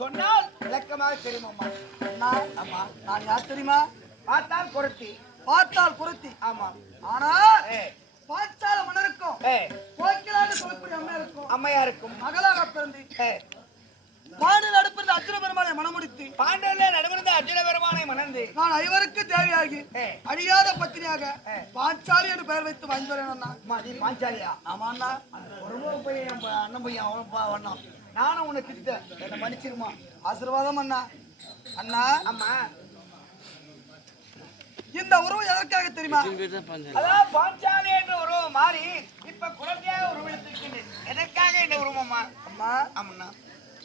சொன்னால் விளக்கமாக தெரியும் அம்மா நான் ஆமா. நான் யார் தெரியுமா? பார்த்தால் குரத்தி பார்த்தால் குருத்தி ஆமா. ஆனா பாஞ்சால மன்னருக்கும் ஏ. கோக்கிலான்னு சொல்லக்கூடிய அம்மா இருக்கும். அம்மையாருக்கும் மகளாக பிறந்து வானில் அடுப்பில் அர்ஜுன பெருமானை மனமுடித்து பாண்டவர்களே நடுவிருந்த அர்ஜுன பெருமானை மணந்து நான் ஐவருக்கு தேவையாகி. அழியாத பத்தினியாக ஏ. பாஞ்சாலி என்று பெயர் வைத்து வாங்கிக்கிறேன் அண்ணா. அம்மா நீ பாஞ்சாலியா? ஆமா அண்ணா அந்த ஒரு அண்ணன் பையன் அவன் பா வண்ணான் நானும் உன்னை திட்டேன் என்னை மன்னிச்சிருமா? ஆசீர்வாதம் அண்ணா. அண்ணா. அம்மா. இந்த உறவு எதற்காக தெரியுமா? அதான் பாஞ்சாலி என்ற உருவம் மாறி இப்ப குழந்தையாக உருவெடுத்திருக்கின்றேன் எதற்காக இந்த உருவம்மா அம்மா? ஆமாண்ணா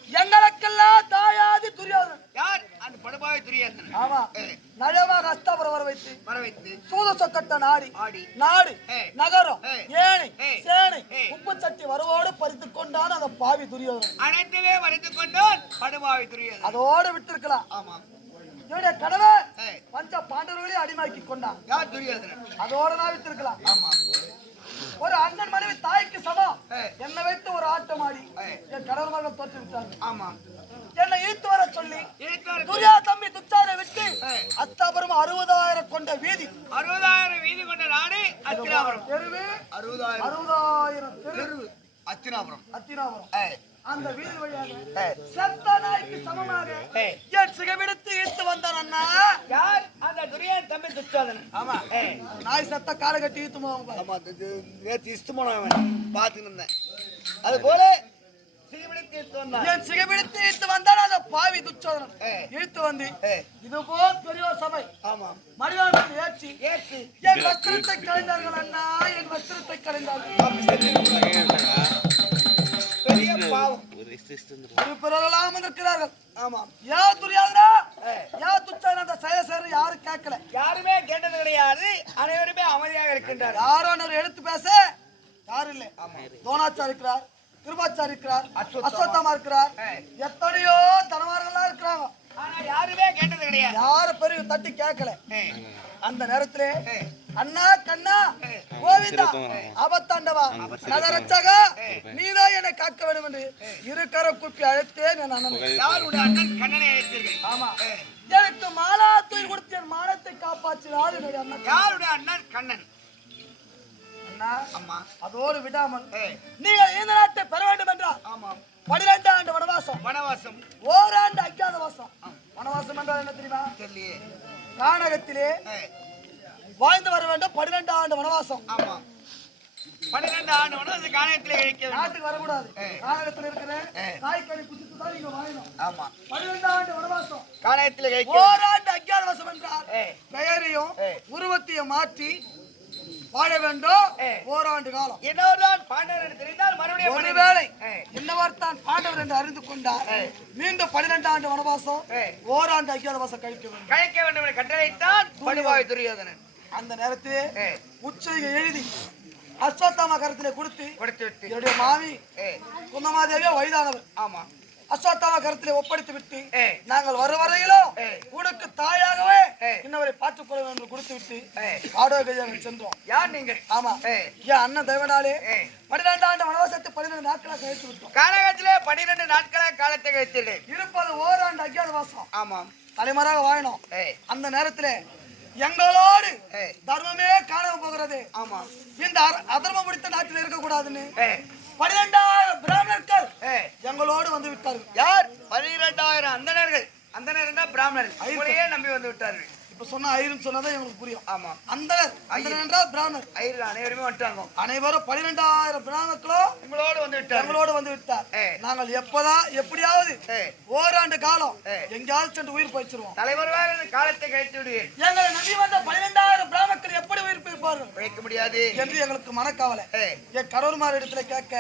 எங்களுக்கெல்லாம் துரியோதனன். யார்? அந்த படுபாவை துரியாதன் ஆமா. நழமாக அஸ்தாபுரம் வர வைத்து வர வைத்து சூத சொக்கட்ட நாடி ஆடி. நாடு ஏ. நகரம் ஏ. ஏணி ஏ. சேனை ஏ. உப்பு சட்டி வரவோடு பறித்து கொண்டான் அந்த பாவி துரியோதனன். அனைத்துமே வரைத்துக் கொண்டான் படுபாவை துரியாதன் அதோடு விட்டிருக்கலாம். ஆமா. இவனுடைய கணவன் ஏ. பஞ்ச அடிமாக்கி கொண்டான். யார் துரியாதனன்? அதோட நான் விட்டிருக்கலாம். ஆமா. ஒரு அண்ணன் மனைவி தாய்க்கு சமம். என்னை வைத்து ஒரு ஆட்டம் ஆடி. என் கணவர் மகள் தோற்று விட்டாங்க ஆமா. என்னை ஈர்த்து வர சொல்லி துரியா தம்பி துச்சாரை விட்டு. அஸ்தாபுரம் அறுபதாயிரம் கொண்ட வீதி. அறுபதாயிரம் வீதி கொண்ட நாடு அத்தினாபுரம். தெருவு. அறுபதாயிரம். அறுபதாயிரம் தெரு. தெருவு. அத்தினாபுரம். அத்தினாபுரம். அந்த வீதி வழியாக. செத்த நாய்க்கு சமமாக. என் சிகமெடுத்து ஈர்த்து வந்தான் அண்ணா. யார்? அந்த துரியான் தம்பி துச்சாதனன் ஆமா. நாய் செத்த காலை கட்டி ஈர்த்து போவாங்க. ஆமா நேற்று இஸ்து போனவன். பார்த்துன்னு இருந்தேன். அது போல என் சிகமெடுத்து ஈர்த்து வந்தான் அந்த பாவி துச்சோதனன் ஏய். ஈர்த்து வந்து இது போல் சபை. ஆமா. மனிதர்கள் ஏற்றி ஏற்று. என் வஸ்திரத்தை கலைந்தார்கள் அண்ணா என் வஸ்திரத்தை கலைந்தார்கள் பெரிய பாவம். ஆமா. யா துரியாதனா ஏய். யா துச்சாதன அந்த செயல சேர யாரும் கேட்கல. யாருமே கேட்டது கிடையாது. அனைவருமே அமைதியாக இருக்கின்றார் யாரோ ஒன்று எடுத்து பேச யாரும் இல்லை. தோனாச்சார் இருக்கிறார் கிருபாச்சார் இருக்கிறார் அஸ்வத்தாமா. இருக்கிறார். எத்தனையோ தனவார்கள்லாம் இருக்கிறாங்க. ஆனா யாருமே கேட்டது கிடையாது. யார பெரிய தட்டி கேட்கல அந்த நேரத்திலே. அண்ணா கண்ணா கோவிந்தா அபத்தாண்டவா நகரச்சகா நீதான் என்னை காக்க வேண்டும் என்று இருக்கர குப்பி அழைத்தேன் என் அண்ணன். யாருடைய அண்ணன் கண்ணனை அழைத்தீர்கள்? ஆமா. எனக்கு மாலா தூய் கொடுத்து என் மானத்தை காப்பாற்றினார் என்னுடைய அண்ணன். யாருடைய அண்ணன் கண்ணன்? அம்மா அதோடு விடாமல் நீங்கள் இந்த நாட்டை பெற வேண்டும் என்றால் ஆமாம் பனிரெண்டு ஆண்டு வனவாசம். வனவாசம். ஓராண்டு அஜாத வாசம். வனவாசம் என்றால் என்ன தெரியுமா? தெரியலையே. கானகத்திலே வாழ்ந்து வர வேண்டும் பன்னிரெண்டு ஆண்டு வனவாசம். ஆமா. பன்னிரெண்டு ஆண்டு வந்து அந்த நாட்டுக்கு வரக்கூடாது. ஏய். கானகத்தில் இருக்கிற. காய்கறி புசித்து தான் நீங்க வாழணும் ஆமா. பன்னிரெண்டு ஆண்டு வனவாசம். வேண்டும். ஓராண்டு அஜாத வாசம் என்றால் பெயரையும். உருவத்தையும் மாற்றி வாழ வேண்டும். ஓராண்டு காலம். இன்னொருதான் பாண்டவர் என்று தெரிந்தால் மறுபடியும் ஒருவேளை இன்னவர் தான் பாண்டவர் என்று அறிந்து கொண்டார். மீண்டும் பன்னிரெண்டு ஆண்டு வனவாசம். ஓராண்டு அஜாத வாசம் கழிக்க வேண்டும். கழிக்க வேண்டும் என்ற கட்டளைத்தான் படுவாய் துரியோதனன். அந்த நேரத்திலே உச்சரிகை எழுதி அஸ்வத்தாமா கருத்திலே கொடுத்து கொடுத்து விட்டு. என்னுடைய மாமி குந்தமாதேவியோ வயதானவர் ஆமா. அஸ்வத்தாமா கருத்திலே ஒப்படைத்து விட்டு. நாங்கள் வரும் வரையிலும். உனக்கு தாயாகவே. இன்னவரை பார்த்துக் கொள்ள என்று கொடுத்து விட்டு ஏய். காடோகையாக சென்றோம் யார் நீங்கள் ஆமா ஏய். என் அண்ணன் தேவனாலே. பன்னிரெண்டு ஆண்டு வனவாசத்தை பன்னிரெண்டு நாட்களாக கழித்து விட்டோம் கானகத்திலே பன்னிரண்டு நாட்களாக காலத்தை கழித்தீர்கள் இருப்பது ஓராண்டு அஜ்ஞாத வாசம் ஆமாம் தலைமறையாக வாழணும் அந்த நேரத்திலே எங்களோடு. தர்மமே காணாம போகிறது ஆமாம் இந்த அதர்மம் பிடித்த நாட்டில் இருக்கக்கூடாதுன்னு ஏய், பன்னிரெண்டாயிரம் பிராமணர்கள் எங்களோடு வந்து விட்டார்கள். யார்? பன்னிரெண்டாயிரம் அந்தணர்கள். அந்தணர் பிராமணர்கள் நம்பி வந்து விட்டார்கள். இப்ப சொன்ன ஐயர்னு சொன்னதான் எங்களுக்கு புரியும். ஆமாம் அந்தனர் அந்தனர் என்றால் பிராமணர் ஐயர் அனைவருமே வந்துட்டாங்க. அனைவரும் பன்னிரெண்டாயிரம் பிராமணர்களும் உங்களோடு வந்து விட்டார்கள் எங்களோடு வந்து விட்டார். நாங்கள் எப்பதான் எப்படியாவது ஓராண்டு காலம். எங்கேயாவது சென்று உயிர் போயிச்சிருவோம். தலைவர்களாக இந்த காலத்தை கழித்து விடுவேன். எங்களை நம்பி வந்த பன்னிரெண்டாயிரம் பிராமணர்கள் எப்படி உயிர் போயிருப்பார்கள் உழைக்க முடியாது. என்று எங்களுக்கு மனக்கவலை. என் கடவுள்மார் இடத்துல கேட்க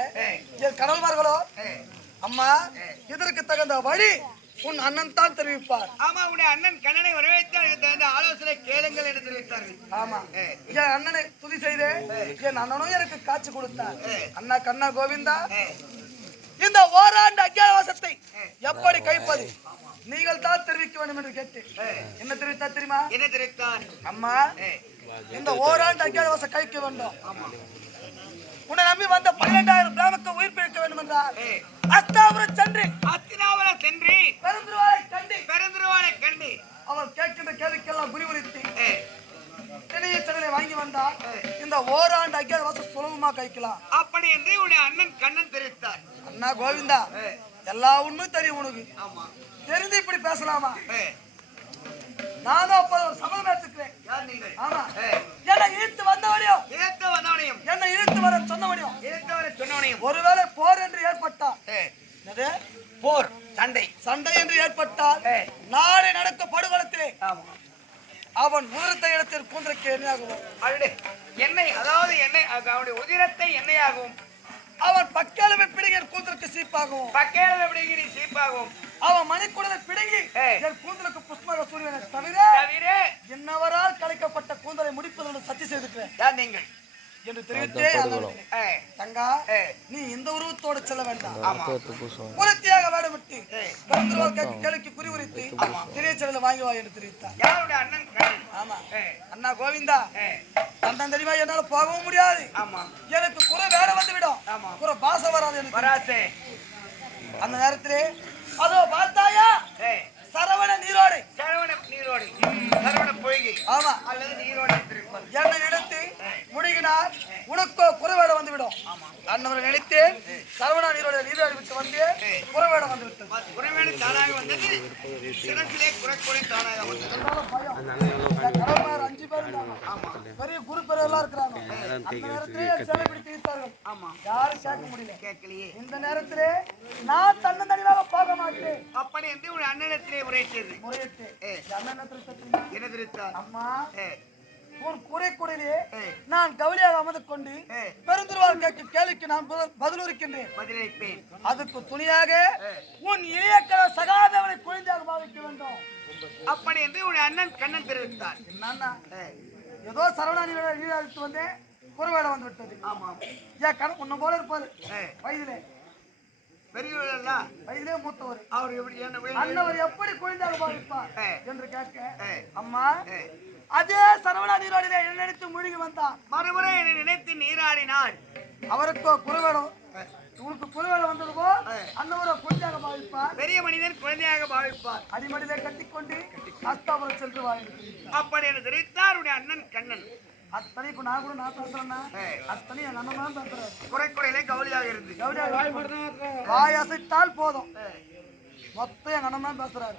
என் கடவுள்மார்களோ. அம்மா இதற்கு தகுந்த வழி உன் அண்ணன் தான் தெரிவிப்பார். ஆமா உடைய அண்ணன் கண்ணனை வரவேற்று அதுக்கு தகுந்த ஆலோசனை கேளுங்கள் என்று தெரிவித்தார்கள். ஆமா. என் அண்ணனை துதி செய்து என் அண்ணனும் எனக்கு காட்சி கொடுத்தார். அண்ணா கண்ணா கோவிந்தா இந்த ஓராண்டு அஜ்ஞாதவாசத்தை எப்படி கைப்பது நீங்கள் தான் தெரிவிக்க வேண்டும் என்று கேட்டு ஏய். என்ன தெரிவித்தா தெரியுமா? என்ன தெரிவித்தான் அம்மா இந்த ஓராண்டு அஜ்ஞாதவாசம் கழிக்க வேண்டும். ஆமா. உன்னை நம்பி வந்த பன்னிரெண்டாயிரம் கிராமத்தை உயிர் பிழைக்க வேண்டும் என்றார் ஏ, அஸ்தாபுரம் சென்று. அத்தினாவர சென்று. பெருந்துருவாயை கண்டு. பெருந்துருவானை கண்டு. அவர் கேட்கின்ற கேள்விக்கெல்லாம் புரிவுறுத்தி ஏ, திணைய சடலை வாங்கி வந்தால் இந்த ஓராண்டு வாசம் சுலபமா கைக்கலாம் அப்படி என்று உடைய அண்ணன் கண்ணன் தெரிவித்தார். அண்ணா கோவிந்தா எல்லா உண்மையும் தெரியும் உனக்கு. ஆமா. தெரிந்து இப்படி பேசலாமா? ஏ, நான் தான் அப்போ ஒரு சபதம் எடுத்துக்கிறேன் ஆமா ஏ, என்னை இழுத்து வந்தவனையும் இழுத்த வந்தவனையும் என்னை இழுத்து வர சொன்னவனையும் இழுத்தவரை சொன்னவனையும் ஒருவேளை போர் என்று ஏற்பட்டால் ஏ, என்னது? போர் சண்டை என்று ஏற்பட்டால். நாளை நடக்க படுகொலத்திலே அவன் உதிரத்த இடத்தில் கூந்தலுக்கு எண்ணெயாகவும் எண்ணெய் அதாவது எண்ணெய் அது அவனுடைய உதிரத்தை எண்ணெயாகவும் அவன் பக்காலுமே பிடிங்கிற கூந்தலுக்கு சீப்பாகவும் பக்கேல எப்படிங்கிற சீப்பாகவும் அவன் மணிக்குடலை பிடுங்கி. என் கூந்தலுக்கு புஷ்பக சூரியனை தவிர தவிர என்னவரால் கலைக்கப்பட்ட கூந்தலை முடிப்பதோடு சத்தி செய்திருக்கிறேன் நீங்கள்? என்று தெரிவித்தே தங்கா நீ இந்த உருவத்தோடு செல்ல வேண்டாம். வேடமிட்டு வாங்கி வா என்று தெரிவித்தார். யாருடைய அண்ணன் கண்ணன் ஆமா. அண்ணா கோவிந்தா தெரியுமா? என்னால போகவும் முடியாது. ஆமா. எனக்கு குறை வேட வந்து விடும். ஆமா. குறை பாசம் வராது எனக்கு. அந்த நேரத்திலே அதோ பார்த்தாயா? சரவண நீரோடை. சரவண நீரோடி. சரவண பொய்கை. ஆமா. அல்லது நீரோடி என்னை முழுகினார் உனக்கோ குறைவேடம் வந்து விடும் அன்னவரை நினைத்தேன் சரவணா நீரோட நீரோடி விட்டு வந்து குறைவேடம் வந்து விட்டது குறைவேடு தானாக வந்தது. சிறப்பிலே குறைக்குறை தானாக வந்தது. அஞ்சு பேர். பெரிய குரு பேர் எல்லாம் இருக்கிறாங்க யாரும் கேட்க முடியல. கேட்கலையே. இந்த நேரத்திலே நான் தன்னந்தனியாக பார்க்க மாட்டேன். அப்படி என்று ஒரு அண்ணனத்திலே உரைத்தது சத்தியமா? என்ன திருத்தார் அம்மா உன் குறை ஏ. நான் கவலையாக அமர்ந்து கொண்டு. பெருந்துருவார் கேட்கும் கேள்விக்கு நான் பதில் பதிலளிக்கின்றேன். அதுக்கு துணியாக உன் இளையக்கட சகாதவனை குழந்தையாக பாவிக்க வேண்டும். அப்படி என்று ஒரு அண்ணன் கண்ணன் தெரிவித்தார். என்னன்னா ஏதோ சரவணானியோட வீடு அழைத்து வந்தேன் குறைவேடம் வந்து விட்டது ஆமாம் ஏன் கணக்கு உன்ன போல இருப்பாரு. வயதிலே. பெரியவர்கள்லாம் வயதிலே மூத்தவர். அவர் எப்படி என்ன அண்ணவர் எப்படி குழந்தையாக பாவிப்பார். என்று கேட்க. அம்மா அதே சரவணா நீரோடிலே என்ன நினைத்து மூழ்கி வந்தான். மறுமுறை என்னை நினைத்து நீராடினாள் அவருக்கோ குறைவேடம் உனக்கு குறைவேடம் வந்தது போல் அண்ணவரை குழந்தையாக பாவிப்பார். பெரிய மனிதன் குழந்தையாக பாவிப்பார். அடிமடியிலே கட்டிக்கொண்டு அஸ்தாபுரம் சென்று வாங்க அப்படி என்று தெரிவித்தார் உடைய அண்ணன் கண்ணன். அத்தனை இப்ப நான் கூட நான் பேசுறேன்னா. அத்தனை என் அண்ணன் தான் பேசுறாரு. குறைக்குறையிலே கவலையாக இருந்து. கவுடியா வாய் அசைத்தால் போதும். மொத்தம் எங்க அண்ணன் தான் பேசுறாரு.